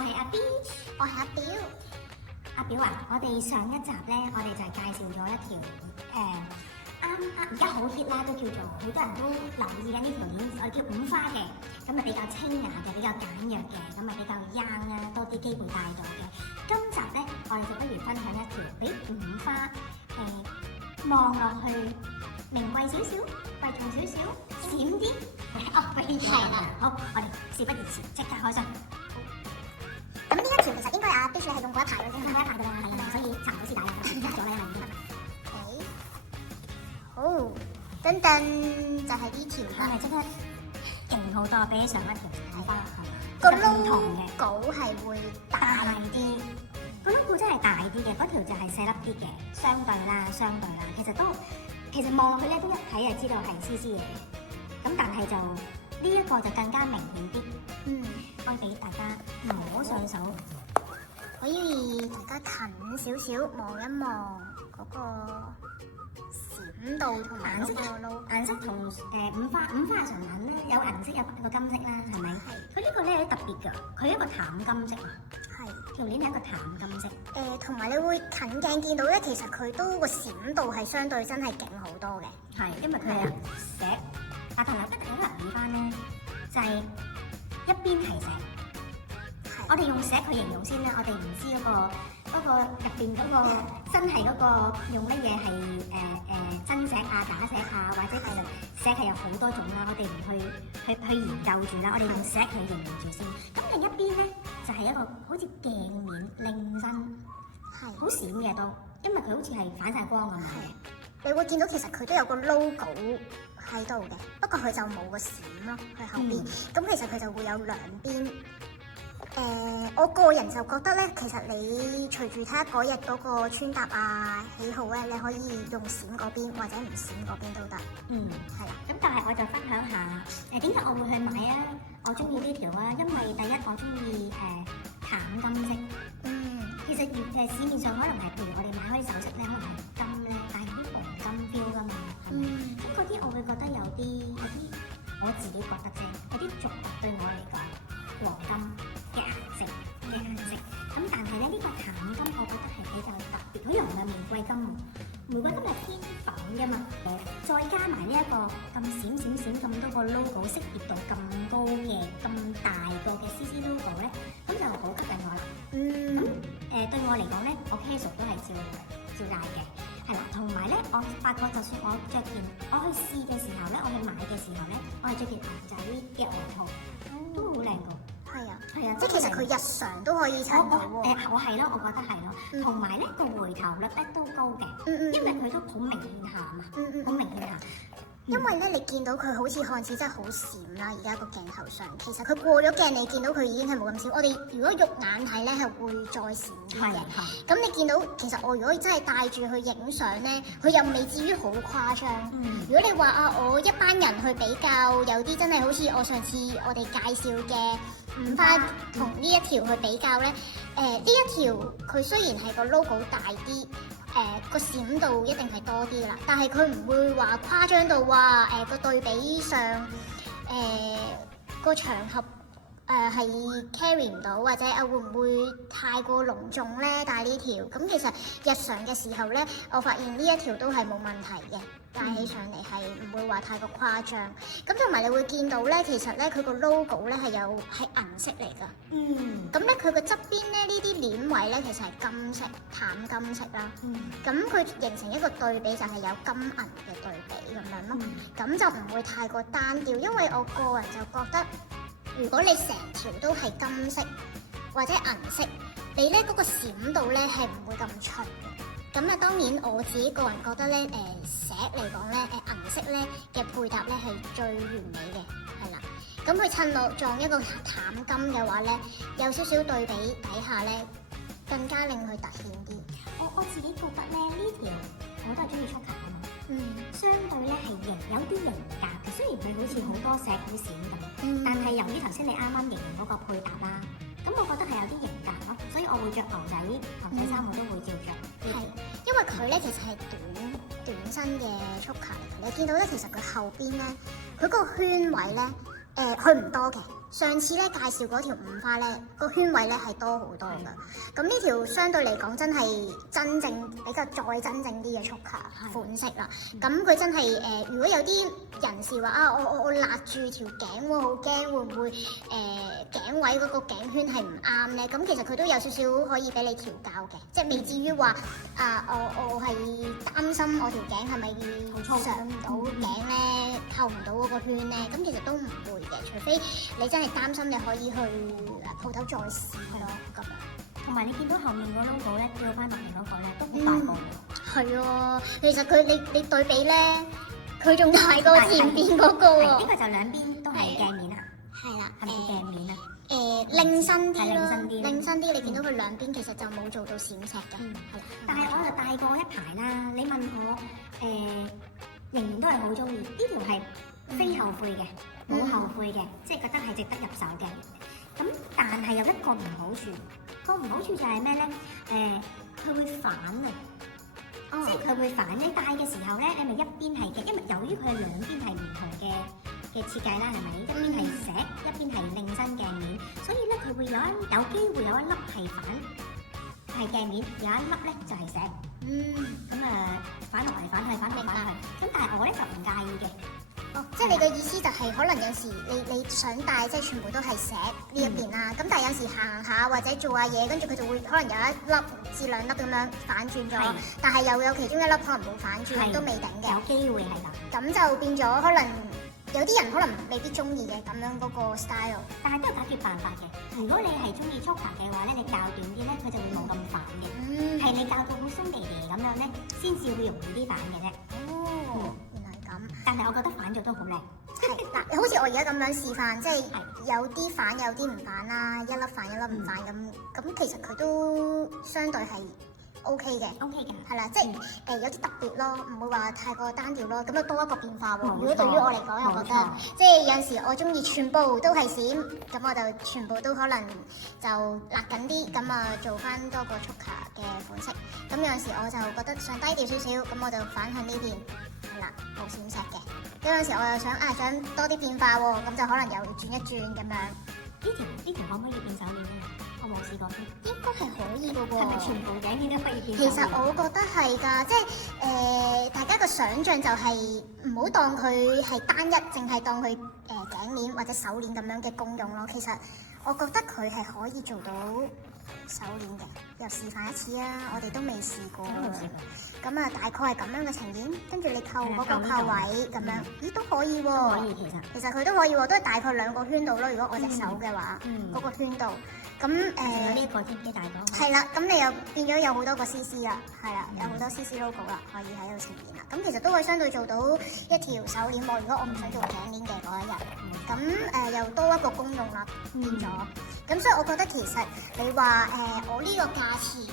係阿 B，我係阿表。阿表啊，我哋上一集咧，我哋就係介紹咗一條而家好 hit 啦，都叫做好多人都留意緊呢條鏈，我哋叫五花嘅，咁啊比較清雅嘅，比較簡約嘅，咁啊比較 young 啊，多啲機會帶咗嘅。今集咧，我哋就不如分享一條比五花望落去名貴少少、貴重少少、閃啲係啦。好，我哋事不宜遲，即刻開箱。咁呢一條其實應該阿 B 你係用過一排嘅啫，用過一排㗎啦，係啦，所以查唔到絲帶嘅，得咗啦，已經。好，噔噔就係呢條啦，係即刻勁好多，比起上一條睇翻個唔同嘅， logo 係會大啲，個 logo 真係大啲嘅，嗰條就係細粒啲嘅，相對啦。其實望落去咧都一睇就知道係 CC 嘢，咁但係就呢一個就更加明顯啲。我俾大家摸上手，可以大家近少少望一望嗰個閃度同埋嗰個 logo。顏色同五花係純銀啦，有銀色有一個金色啦，係咪？佢呢個咧有啲特別㗎，佢一個淡金色啊。條鏈係一個淡金色。同埋你會近鏡見到咧，其實佢都個閃度係相對真係勁好多嘅。係，因為佢係石。但係一定要留意翻咧，就係一邊係石。我哋用石去形容先啦，我哋唔知嗰個入邊嗰個真係嗰個用乜嘢係真石啊、假石啊，或者其實石係有好多種啦，我哋唔去研究住啦，我哋用石去形容住先。咁另一邊咧就係一個好似鏡面令身，好閃嘅都，因為佢好似係反晒光咁樣嘅。你會見到其實佢都有個 logo 喺度嘅，不過佢就冇個閃咯，佢後邊。咁其實佢就會有兩邊。我個人就覺得咧，其實你隨住睇嗰日嗰個穿搭啊、喜好咧，你可以用閃嗰邊或者唔閃嗰邊都得。係啦。咁但係我就分享下點解我會去買啊？我中意呢條啊，因為第一我中意淡金色。其實市面上可能係譬如我哋買開首飾咧，可能係金咧，但係啲黃金 feel 㗎嘛，係咪？咁嗰啲我會覺得有啲我自己覺得啫，有啲俗特對我嚟講。黃金嘅顏色，咁但係咧呢個淡金，我覺得係比較特別，好容易玫瑰金啊！玫瑰金係偏粉㗎嘛，再加埋呢一個咁閃咁多個 logo，識別度咁高嘅、咁大個嘅 CC logo 咧，咁就好吸引我啦。咁對我嚟講咧，我 casual 都係照戴嘅，係啦。同埋咧，我發覺就算我着件，我去試嘅時候咧，我去買嘅時候咧，我係着件牛仔嘅外套，都好靚㗎。係啊，即係其實佢日常都可以襯到喎。我係咯，我覺得係咯。同埋咧個回頭率咧都高嘅，因為佢都好明顯下啊嘛，好明顯下。因為咧，你見到佢好似看似真係好閃啦，而家個鏡頭上，其實佢過咗鏡，你見到佢已經係冇咁閃。我哋如果肉眼睇咧，係會再閃啲嘅。咁你見到其實我如果真係帶住去影相咧，佢又未至於好誇張。如果你話啊，我一班人去比較，有啲真係好似我上次我哋介紹嘅五花同呢一條去比較咧，呢一條佢雖然係個 logo 大啲。個閃度一定係多啲啦，但係佢唔會話誇張到話個對比上個場合係 carry 唔到，或者會唔會太過隆重咧？但係呢條咁其實日常嘅時候咧，我發現呢一條都係冇問題嘅，戴起上嚟係唔會話太過誇張。咁同埋你會見到咧，其實咧佢個 logo 咧係銀色嚟㗎。咁咧佢個側邊咧呢啲鏈位咧其實係金色、淡金色啦。咁佢形成一個對比就係有金銀嘅對比咁樣咯。咁就唔會太過單調，因為我個人就覺得。如果你成條都係金色或者銀色，你咧嗰個閃度咧係唔會咁出嘅。咁啊，當然我自己個人覺得咧，石嚟講咧，銀色咧嘅配搭咧係最完美嘅，係啦。咁佢襯落撞一個淡金嘅話咧，有少少對比底下咧，更加令佢突顯啲。我自己覺得咧呢條我都係中意 choker 啊嘛。相對咧係型，有啲型格嘅。雖然佢好似好多石好閃咁，但係由於頭先你啱啱形容嗰個配搭啦，咁我覺得係有啲型格咯，所以我會着牛仔衫我都會照着。因為佢咧其實係短身嘅 choker 嚟嘅，你見到咧其實佢後邊咧，佢個圈位咧，佢唔多嘅，上次咧介紹嗰條五花咧個圈位咧係多好多㗎。咁呢條相對嚟講真係真正比較再真正啲嘅 choker 款式啦。咁佢真係如果有啲人士話啊，我勒住條頸喎，好驚會唔會頸位嗰個頸圈係唔啱咧？咁其實佢都有少少可以俾你調教嘅，即係未至於話啊，我係擔心我條頸係咪上唔到頸咧，扣唔到嗰個圈咧？咁其實都唔會嘅，除非你真係擔心，你可以去鋪頭再試咯咁樣。同埋你見到後面個 logo 咧，跳翻落嚟嗰個咧都好大個喎。係啊，其實佢你對比咧，佢仲大過前邊嗰個喎。呢個就兩邊都係鏡面啊。係啦，係咪叫鏡面啊？擰身啲咯，擰身啲你見到佢兩邊其實就冇做到閃石嘅。係啦，但係我就戴過一排啦。你問我仍然都係好中意呢條係非後悔嘅，冇後悔嘅，即係覺得係值得入手嘅。咁但係有一個唔好處，個唔好處就係咩咧？佢會反啊！即係佢會反。你戴嘅時候咧，你咪一邊係嘅，因為由於佢兩邊係唔同嘅設計啦，係咪？一邊係石，一邊係擰身鏡面，所以咧佢會有機會有一粒係反係鏡面，有一粒咧就係石。咁反落嚟反去，反落反去。咁但係我咧就唔介意嘅。即係你嘅意思就係可能有時你想戴即係全部都係石呢一邊啦，咁但係有時行下或者做下嘢，跟住佢就會可能有一粒至兩粒咁樣反轉咗，但係又有其中一粒可能冇反轉，都未定嘅。有機會係咁。咁就變咗可能有啲人可能未必中意嘅咁樣嗰個 style，但係都有解決辦法嘅。如果你係中意 choker 嘅話咧，你較短啲咧，佢就會冇咁反嘅。係你較到好鬆地地咁樣咧，先至會容易啲反嘅啫。原來咁。但係我覺得反咗都好靚。係嗱，好似我而家咁樣示範，即係有啲反有啲唔反啦，一粒反一粒唔反咁其實佢都相對係 OK 嘅。係啦，即係有啲特別咯，唔會話太過單調咯，咁就多一個變化喎。如果對於我嚟講，我覺得即係有陣時我中意全部都係閃，咁我就全部都可能就勒緊啲，咁啊做翻多個 choker 嘅款式。咁有陣時我就覺得想低調少少，咁我就反向呢邊，係啦，冇閃石嘅。有陣時我又想多啲變化喎，咁就可能又轉一轉咁樣。呢條可唔可以變手鏈咧？我冇試過。應該係可以嘅喎。係咪全部頸鏈都可以變手鏈？其實我覺得係㗎，即係大家個想像就係唔好當佢係單一，淨係當佢頸鏈或者手鏈咁樣嘅功用咯。其實我覺得佢係可以做到手鏈嘅，又示範一次啊！我哋都未試過。咁啊，大概係咁樣嘅呈現，跟住你扣嗰個扣位咁樣，咦都可以喎。可以其實佢都可以喎，都係大概2個圈度咯。如果我隻手嘅話，嗰個圈度，咁有呢個添幾大個？係啦，咁你又變咗有好多個 CC 啦，係啦，有好多 CC logo 啦，可以喺度呈現啦。咁其實都可以相對做到一條手鏈喎。如果我唔想做頸鏈嘅嗰一日，咁又多一個功用啦，變咗。咁所以我覺得其實你話我呢個價錢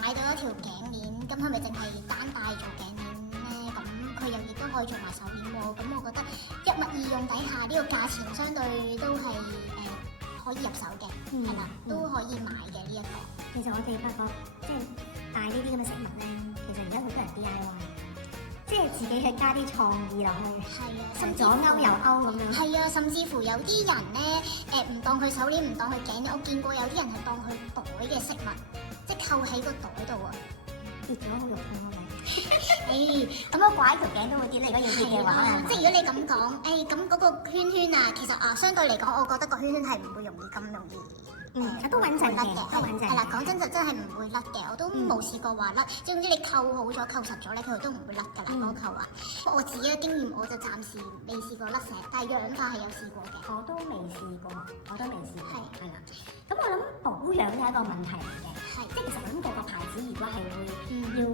買到一條頸鏈，咁係咪淨係單戴做頸鏈咧？咁佢又亦都可以做埋手鏈喎。咁我覺得一物二用底下，呢個價錢相對都係可以入手嘅，係啦，都可以買嘅呢一個。其實我哋發覺即係戴呢啲咁嘅飾物咧，其實而家好多人 DIY，即係自己去加啲創意落去，係啊，甚至左勾右勾咁樣。係啊，甚至乎有啲人咧唔當佢手鏈，唔當佢頸鏈，我見過有啲人係當佢袋嘅飾物，即係扣喺個袋度啊！跌咗好肉痛啊！咁我掛喺條頸都會跌咧。如果要跌嘅話，即係如果你咁講，咁嗰個圈圈啊，其實相對嚟講，我覺得個圈圈係唔會容易咁容易。都穩陣嘅，係啦，講真就真係唔會甩嘅，我都冇試過話甩，即係總之你扣好咗、扣實咗咧，佢都唔會甩㗎啦，嗰個扣啊。我自己嘅經驗，我就暫時未試過甩石，但係氧化係有試過嘅。我都未試過。係啦。咁我諗保養係一個問題嚟嘅，即係其實咁個牌子如果係會要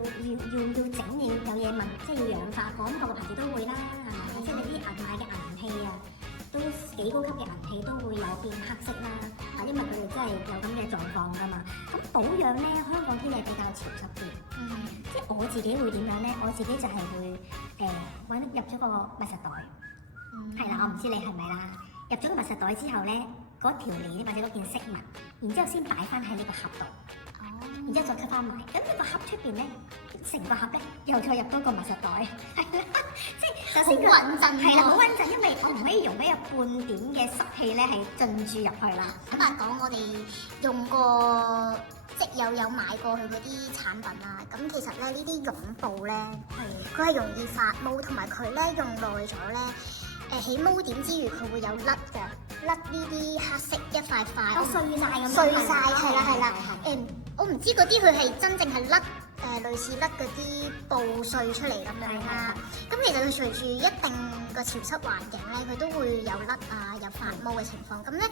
整要有嘢問，即係要氧化過，咁個牌子都會啦，係咪？即係你啲買嘅銀器啊，都幾高級嘅銀器都會有變黑色啦，因為佢哋真係有咁嘅狀況㗎嘛。咁保養咧，香港天氣比較潮濕啲，即係我自己會點樣咧？我自己就係會入咗個密實袋，係啦，我唔知你係咪啦。入咗個密實袋之後咧，嗰條鏈或者嗰件飾物，然之後先擺翻喺呢個盒度，然之後再吸翻埋。咁呢個盒出邊咧，成個盒咧又再入多個密實袋，係啦，即係首先好穩陣喎係啦，好穩陣，因為我唔可以容許有半點嘅濕氣咧係進駐入去啦。坦白講，我哋用過即係有買過佢嗰啲產品啦。咁其實咧呢啲絨布咧，佢係容易發毛，同埋佢咧用耐咗咧，起毛點之餘，佢會有甩嘅，甩呢啲黑色一塊塊，碎晒咁樣，碎晒係啦。我唔知嗰啲佢係真正係甩類似甩嗰啲布碎出嚟咁樣啦。咁其實佢隨住一定個潮濕環境咧，佢都會有甩啊，有發毛嘅情況。咁咧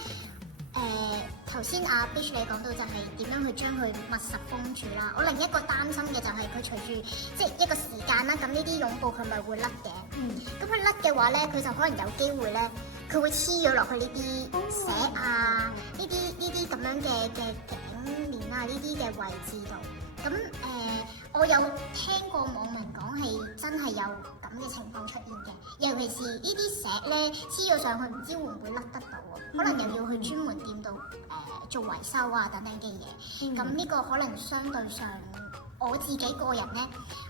頭先阿 Bish 你講到就係點樣去將佢密實封住啦。我另一個擔心嘅就係佢隨住即係一個時間啦，咁呢啲絨布佢咪會甩嘅。咁佢甩嘅話咧，佢就可能有機會咧，佢會黐咗落去呢啲石啊，呢啲咁樣嘅頸鏈啊，呢啲嘅位置度。咁我有聽過網民講係真係有咁嘅情況出現嘅，尤其是呢啲石咧黐咗上去，唔知會唔會甩得到喎？可能又要去專門店度做維修啊等等嘅嘢。咁呢個可能相對上我自己個人咧，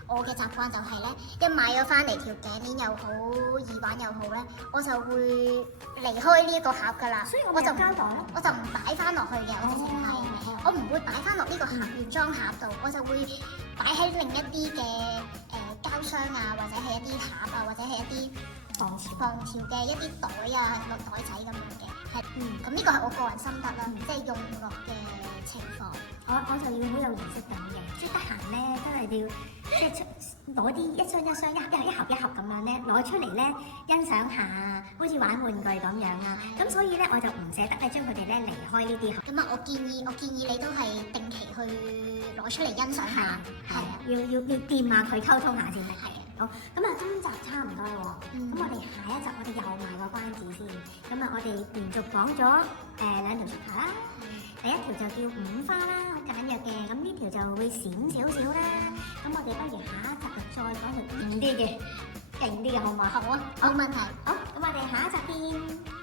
我嘅習慣就係咧，一買咗翻嚟條頸鏈又好，耳環又好咧，我就會離開呢一個盒噶啦。所以我就膠袋咯，我就唔擺翻落去嘅，我直情係。我唔會擺翻落呢個原裝盒度，我就會擺喺另一啲嘅膠箱啊，或者係一啲盒啊，或者係一啲防潮嘅一啲袋啊、落袋仔咁樣嘅。係，咁呢個係我個人心得啦，即係用落嘅情況。我就要好有儀式感嘅，即係得閒咧真係要即係攞啲一箱一盒一盒咁樣咧攞出嚟咧欣賞下，好似玩玩具咁樣啊。咁所以咧我就唔捨得咧將佢哋咧離開呢啲盒。咁啊，我建議你都係定期去攞出嚟欣賞下，係啊，要掂下佢溝通下先係。好，咁啊今集差唔多啦喎，咁我哋下一集我哋又賣個關子先。咁啊我哋連續講咗兩條雪球啦。第一條就叫五花啦，好簡約嘅，咁呢條就會閃少少啦。咁我哋不如下一集就再講條勁啲嘅，好唔好啊？好啊，冇問題。好，咁我哋下一集見。